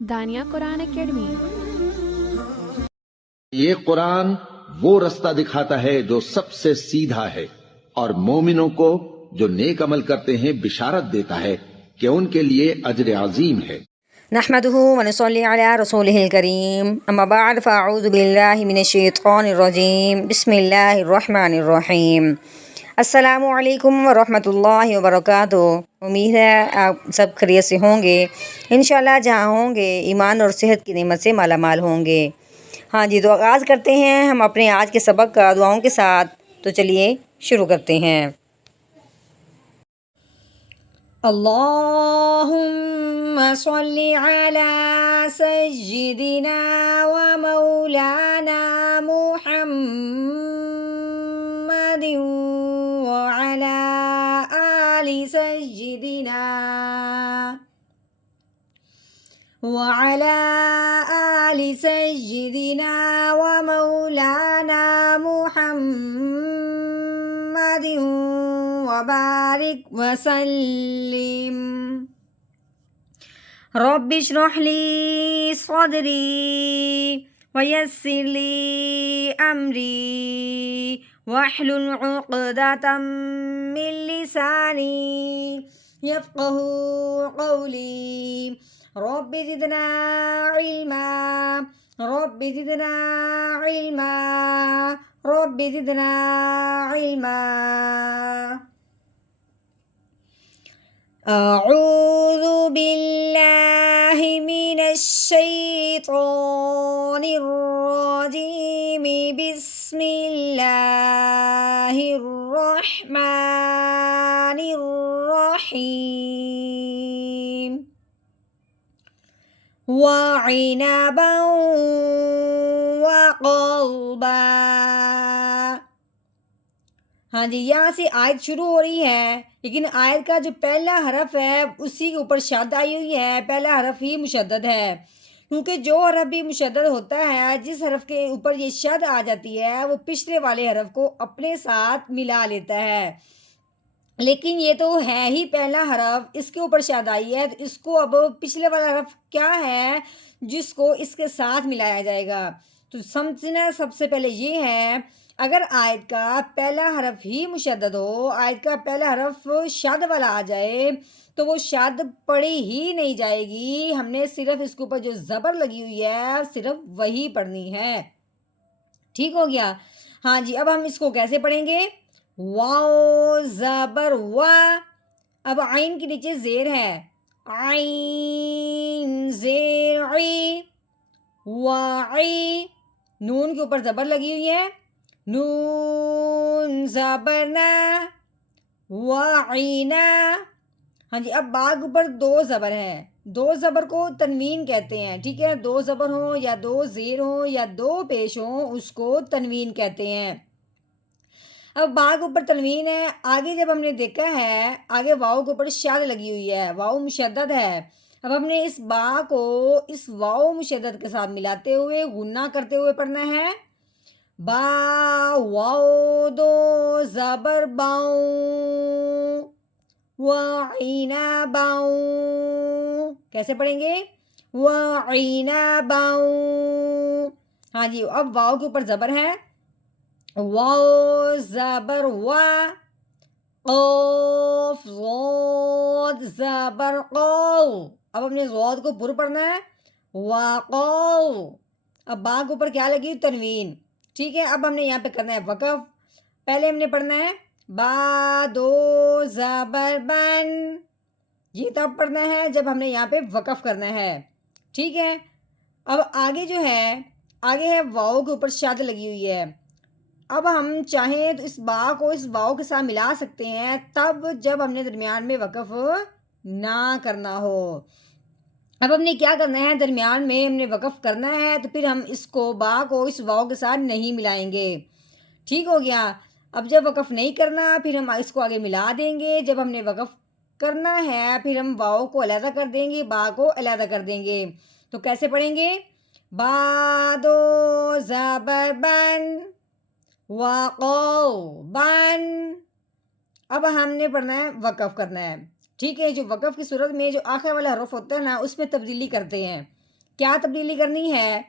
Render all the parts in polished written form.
دانیہ قرآن academy. یہ قرآن وہ رستہ دکھاتا ہے جو سب سے سیدھا ہے، اور مومنوں کو جو نیک عمل کرتے ہیں بشارت دیتا ہے کہ ان کے لیے اجر عظیم ہے۔ نحمده ونصلي على رسوله الكريم اما بعد فاعوذ بالله من الشیطان الرجیم بسم اللہ الرحمن الرحیم۔ السلام علیکم ورحمۃ اللہ وبرکاتہ۔ امید ہے آپ سب خیریت سے ہوں گے، انشاءاللہ جہاں ہوں گے ایمان اور صحت کی نعمت سے مالا مال ہوں گے۔ ہاں جی، تو آغاز کرتے ہیں ہم اپنے آج کے سبق کا دعاؤں کے ساتھ۔ تو چلیے شروع کرتے ہیں۔ اللہم صلی علی سیدنا و مولانا محمد وعلی آل سیدنا وعلى آل سيدنا ومولانا محمد وبارك وسلم۔ رب اشرح لي صدري ويسر لي أمري واحلل عقدة من لساني يفقه قولي۔ رب زدنا علما رب زدنا علما رب زدنا علما۔ اعوذ باللہ من الشیطان الرجیم بسم اللہ الرحمن الرحیم۔ وعنبا وقلبا۔ ہاں جی، یہاں سے آیت شروع ہو رہی ہے، لیکن آیت کا جو پہلا حرف ہے اسی کے اوپر شد آئی ہوئی ہے۔ پہلا حرف ہی مشدد ہے، کیونکہ جو حرف بھی مشدد ہوتا ہے، جس حرف کے اوپر یہ شد آ جاتی ہے وہ پچھلے والے حرف کو اپنے ساتھ ملا لیتا ہے۔ لیکن یہ تو ہے ہی پہلا حرف، اس کے اوپر شاد آئی ہے، تو اس کو اب پچھلے والا حرف کیا ہے جس کو اس کے ساتھ ملایا جائے گا۔ تو سمجھنا سب سے پہلے یہ ہے، اگر آیت کا پہلا حرف ہی مشدد ہو، آیت کا پہلا حرف شاد والا آ جائے تو وہ شاد پڑھی ہی نہیں جائے گی، ہم نے صرف اس کے اوپر جو زبر لگی ہوئی ہے صرف وہی پڑھنی ہے۔ ٹھیک ہو گیا؟ ہاں جی، اب ہم اس کو کیسے پڑھیں گے؟ واو زبر وا، اب عین کے نیچے زیر ہے، عین زیر عی، وعی، نون کے اوپر زبر لگی ہوئی ہے، نون زبر نا، وعینا۔ ہاں جی، اب با کے اوپر دو زبر ہے، دو زبر کو تنوین کہتے ہیں، ٹھیک ہے؟ دو زبر ہوں یا دو زیر ہوں یا دو پیش ہوں اس کو تنوین کہتے ہیں۔ اب با کے اوپر تنوین ہے، آگے جب ہم نے دیکھا ہے آگے واؤ کے اوپر شاد لگی ہوئی ہے، واؤ مشدد ہے۔ اب ہم نے اس با کو اس واؤ مشدد کے ساتھ ملاتے ہوئے غنہ کرتے ہوئے پڑھنا ہے۔ با واؤ دو زبر باؤ، وعینا باؤ۔ کیسے پڑھیں گے؟ وعینا باؤ۔ ہاں جی، اب واؤ کے اوپر زبر ہے، واو زبر وا، قوف ضاد زبر قو۔ اب ہم نے ضاد کو پر پڑھنا ہے، وقو۔ اب با کے اوپر کیا لگی؟ تنوین، ٹھیک ہے؟ اب ہم نے یہاں پہ کرنا ہے وقف۔ پہلے ہم نے پڑھنا ہے با دو زبر بن، یہ تب پڑھنا ہے جب ہم نے یہاں پہ وقف کرنا ہے، ٹھیک ہے؟ اب آگے جو ہے، آگے ہے واؤ کے اوپر شاد لگی ہوئی ہے۔ اب ہم چاہیں تو اس با کو اس واؤ کے ساتھ ملا سکتے ہیں، تب جب ہم نے درمیان میں وقف نہ کرنا ہو۔ اب ہم نے کیا کرنا ہے؟ درمیان میں ہم نے وقف کرنا ہے، تو پھر ہم اس کو با کو اس واؤ کے ساتھ نہیں ملائیں گے۔ ٹھیک ہو گیا؟ اب جب وقف نہیں کرنا پھر ہم اس کو آگے ملا دیں گے، جب ہم نے وقف کرنا ہے پھر ہم واؤ کو علیحدہ کر دیں گے، با کو علیحدہ کر دیں گے۔ تو کیسے پڑھیں گے؟ با دو زبر بن، وقو بن۔ اب ہم نے پڑھنا ہے وقف کرنا ہے. ٹھیک ہے, جو وقف کی صورت میں جو آخر والا حرف ہوتا ہے نا اس میں تبدیلی کرتے ہیں. کیا تبدیلی کرنی ہے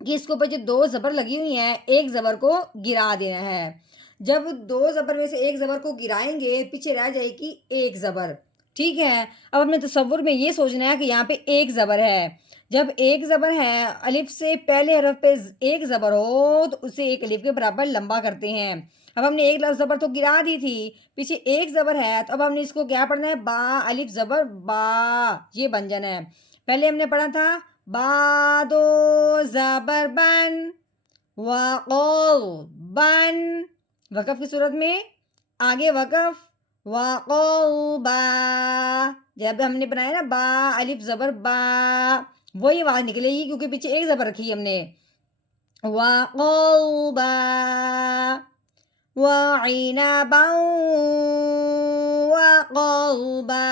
کہ اس کے اوپر جو 2 زبر لگی ہوئی ہیں ایک زبر کو گرا دینا ہے. جب 2 زبر میں سے ایک زبر کو گرائیں گے پیچھے رہ جائے گی ایک زبر. ٹھیک ہے, اب اپنے تصور میں یہ سوچنا ہے کہ یہاں پہ ایک زبر ہے. جب ایک زبر ہے, الف سے پہلے حرف پہ ایک زبر ہو تو اسے ایک الف کے برابر لمبا کرتے ہیں. اب ہم نے ایک لفظ زبر تو گرا دی تھی, پیچھے ایک زبر ہے تو اب ہم نے اس کو کیا پڑھنا ہے, با الف زبر با, یہ بن جانا ہے. پہلے ہم نے پڑھا تھا با دو زبر بن وقو بن, وقف کی صورت میں آگے وقف وقو با. جب ہم نے بنایا نا با الف زبر با, وہی آواز نکلے گی کیونکہ پیچھے ایک زبر رکھی ہم نے. وقو با وعنبا وقوبا.